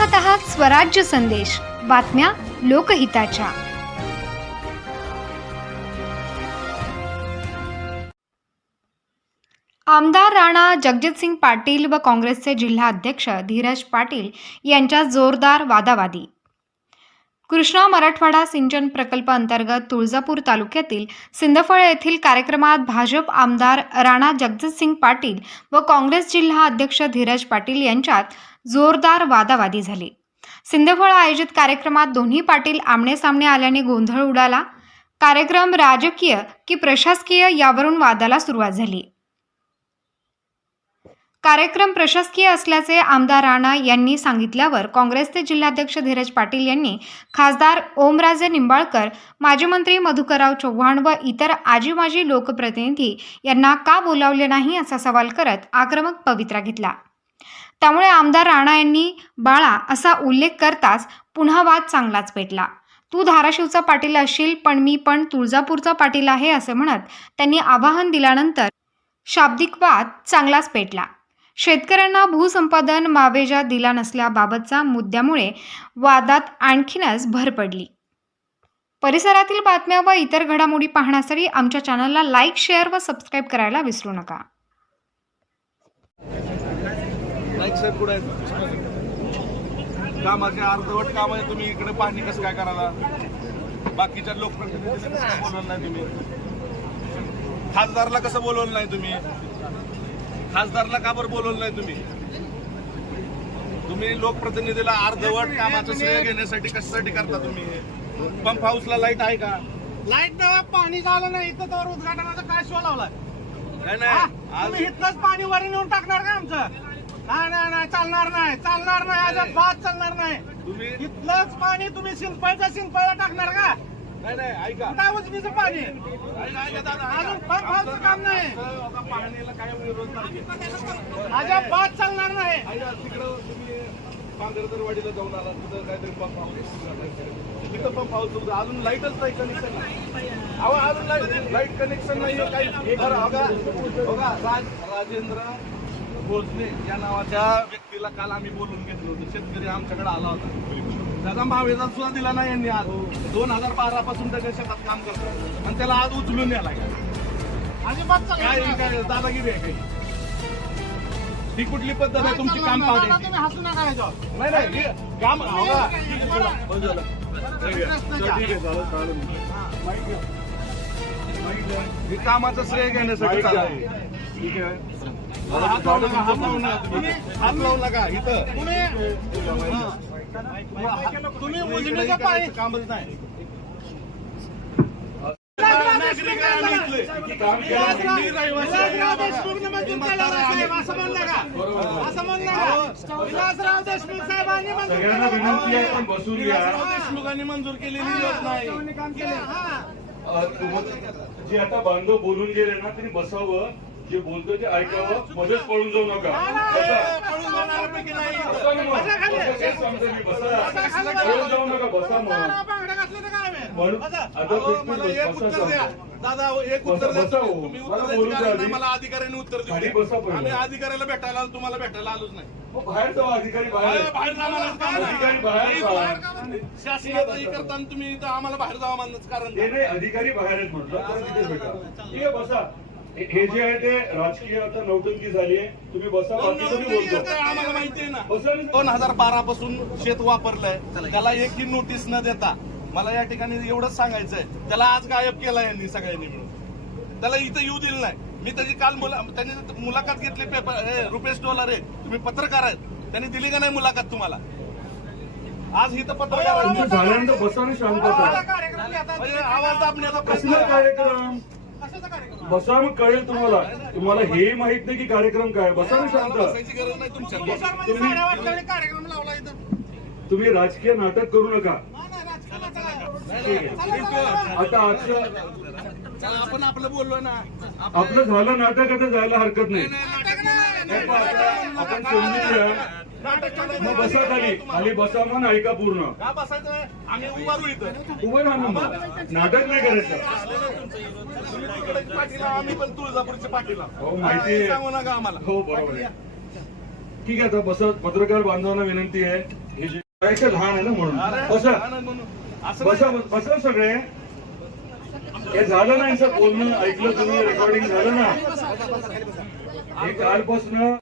पाहत आहात स्वराज्य संदेश. बातम्या लोकहिताच्या. आमदार राणा जगजितसिंग पाटील व काँग्रेसचे जिल्हा अध्यक्ष धीरज पाटील यांच्या जोरदार वादावादी. कृष्णा मराठवाडा सिंचन प्रकल्प अंतर्गत तुळजापूर तालुक्यातील सिंदफळ येथील कार्यक्रमात भाजप आमदार राणा जगजितसिंग पाटील व काँग्रेस जिल्हा अध्यक्ष धीरज पाटील यांच्यात जोरदार वादावादी झाली. सिंदफळ आयोजित कार्यक्रमात दोन्ही पाटील आमनेसामने आल्याने गोंधळ उडाला. कार्यक्रम राजकीय की प्रशासकीय यावरून वादाला सुरुवात झाली. कार्यक्रम प्रशासकीय असल्याचे आमदार राणा यांनी सांगितल्यावर काँग्रेसचे जिल्हाध्यक्ष धीरज पाटील यांनी खासदार ओमराजे निंबाळकर माजी मंत्री मधुकरराव चव्हाण व इतर आजी माजी लोकप्रतिनिधी यांना का बोलावले नाही असा सवाल करत आक्रमक पवित्रा घेतला. त्यामुळे आमदार राणा यांनी बाळा असा उल्लेख करताच पुन्हा वाद चांगलाच पेटला. तू धाराशिवचा पाटील असशील पण मी पण तुळजापूरचा पाटील आहे असे म्हणत त्यांनी आवाहन दिल्यानंतर शाब्दिक वाद चांगलाच पेटला. शेतकऱ्यांना भूसंपादन मावेजा दिला नसल्याबाबतचा मुद्द्यामुळे वादात आणखीनच भर पडली. परिसरातील बातम्या व इतर घडामोडी पाहण्यासाठी आमच्या चॅनलला लाईक शेअर व सबस्क्राईब करायला विसरू नका. कामाचे अर्धवट काम आहे तुम्ही. इकडे पाहणी कसं काय करायला? बाकीच्या लोकप्रतिनिधी बोलवलं नाही तुम्ही? खासदारला कसं बोलवलं नाही तुम्ही? खासदारला का बरं बोलवलं नाही तुम्ही? तुम्ही लोकप्रतिनिधीला अर्धवट कामाचं श्रेय घेण्यासाठी कशासाठी करता तुम्ही? पंप हाऊसला लाइट आहे का? लाइट नव्हे पाणी झालं नाही. इथं तर उद्घाटनाचा काय शो लावलाय? नाही हा? नाही इथलंच पाणी वर नेऊन टाकणार का आमचं? नाही नाही नाही चालणार नाही चालणार नाही. आज बात चालणार नाही. तुम्ही इथलंच पाणी तुम्ही सिंपलच्या सिंपलला टाकणार का? नाही नाही ऐका. उजनीचं पाणी. अजून पंप हाऊसचं काम नाही. पाहणीला काय विरोध नाही. आज बात चालणार नाही. ऐका, तिकडं तुम्ही जाऊन आला तिथं काहीतरी पंप हाऊस तिथं पंप हाऊस होतं अजून लाईटच नाही कनेक्शन नाही अहो अजून लाइट लाइट कनेक्शन नाही काही बरं बघा बघा राज राजेंद्र भोसले या नावाच्या व्यक्तीला काल आम्ही बोलून घेतलं होतं. शेतकरी आमच्याकडे आला होता. त्याचा मावेजा सुद्धा दिला नाही यांनी आज दोन हजार बारा पासून त्याच्या शेतात काम करतो आणि त्याला आज उचलून यायला अजिबात चालणार काय. काय दादागिरी आहे काही ही कुठली पद्धत आहे काय तुमची काम नाही. दादा, पाहण्याची तुम्ही हसू नका याच्यावर. नाही नाही हे काम हो. हे कामाचं श्रेय घेण्यासाठी. ठीक आहे हात लावू नका, हात लावू नका हात लावू नका इथं तुम्ही तुम्ही पाय पाणी कामच नाही सगळ्यांना विनंती आहे पण बसून देशमुखांनी मंजूर केलेली योजना आहे हा. अ, जे आता बांधव बोलून गेले ना त्यांनी बसावं जे बोलतो ते ऐकावं मध्येच पळून जाऊ नका. पळून जाऊ नका बसा? म्हणून. आता. दादा एक उत्तर द्या तुम्ही. हो. उत्तर द्यायची. मला अधिकाऱ्याने उत्तर. आम्ही अधिकाऱ्याला भेटायला तुम्हाला भेटायला आलोच नाही मग बाहेर जाऊ अधिकारी बाहेर. शासनाचं हे करताना तुम्ही आम्हाला बाहेर जावा म्हणणंच कारण अधिकारी बाहेर आहेत म्हटलं तर तिथे भेटा ठीक आहे बसा हे जे आहे ते राजकीय आता नौटंकी झाली आहे. तुम्ही बसा आम्हाला माहिती आहे ना. दोन हजार बारा पासून शेत वापरलंय. त्याला एकही नोटीस न देता. मला या ठिकाणी एवढंच सांगायचंय. त्याला आज गायब केला यांनी सगळ्यांनी मिळून. त्याला इथं येऊ दिलं नाही. मी त्याची काल मुला त्यांनी मुलाखत घेतली पेपर हे रुपेश डोलारे. तुम्ही पत्रकार आहेत. त्यांनी दिली का नाही मुलाखत तुम्हाला? आज इथं पत्रकार आवाज दाबण्याचा प्रश्न कार्यक्रम? बसा मग कळेल तुम्हाला. तुम्हाला हे माहीत नाही की कार्यक्रम काय. बसा ना मला शांत तुम्ही राजकीय नाटक करू नका. आता आजचं चला, आपण आपलं बोललो ना. आपलं झालं नाटक आता जायला हरकत नाही. आपण समजून घ्या. मग बसा खाली. खाली बसा मग ऐका पूर्ण. का बसायचं? आम्ही उभारू इथं. उभं राहा ना मग. नाटक नाही करायचं. तुम्ही तिकडे पाठीला आम्ही पण तुळजापूरच्या पाठीला. हो, माहिती आहे. सांगू नका आम्हाला. हो बरोबर आहे. ठीक आहे आता बसा. पत्रकार बांधवांना विनंती आहे. हे जे करायचं लहान आहे ना म्हणून. बसा. म्हणून. असं बसा बसा सगळे. हे झालं ना यांचं बोलणं ऐकलं तुम्ही रेकॉर्डिंग झालं ना. हे कालपासून